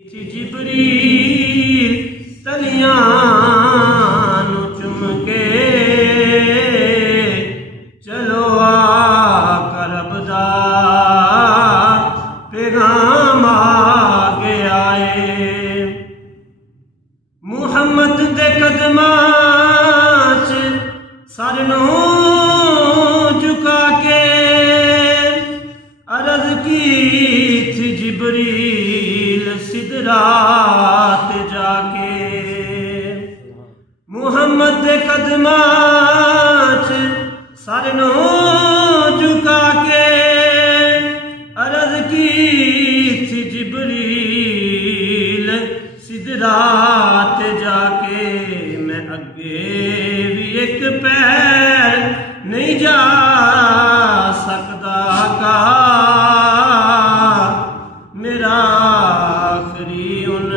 जिबरील तलियां नू चुम के चलो आ रब दा पैगाम आगे आए। मुहम्मद दे कदमां च सर नू झुका के अर्ज की थी जिबरील सिदरात जाके। मुहम्मद दे कदमां च सर नू झुका के अर्ज की थी जिबरील सिदरात जाके। मैं अगे भी एक पैर नहीं जा सकदा का मेरा आखरी उन